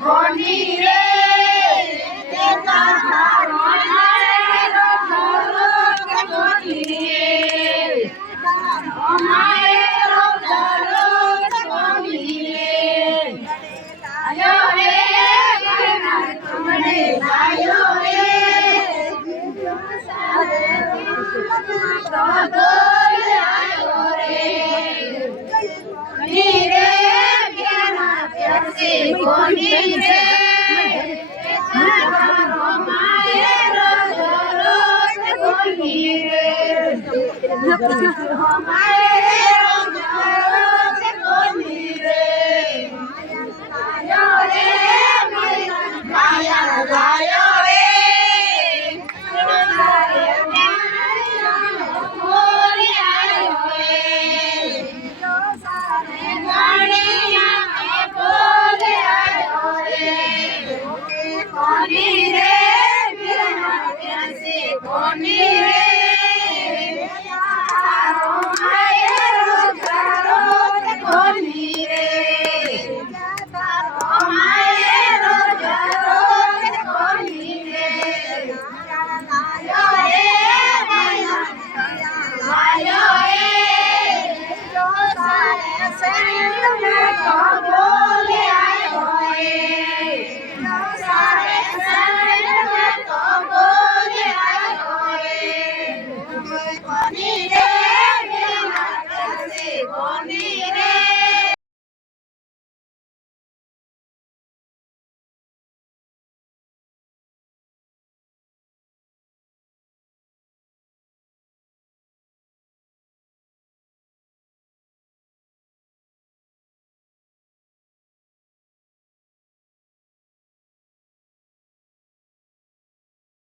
કોની રે તે તારો મારો ધરો કોની રે મારો ધરો કોની રે આયો રે તમને આયો રે તો આયો રે કોની રે પ્યારા પ્યાસે કોની રે મારો મારો ધરો કોની રે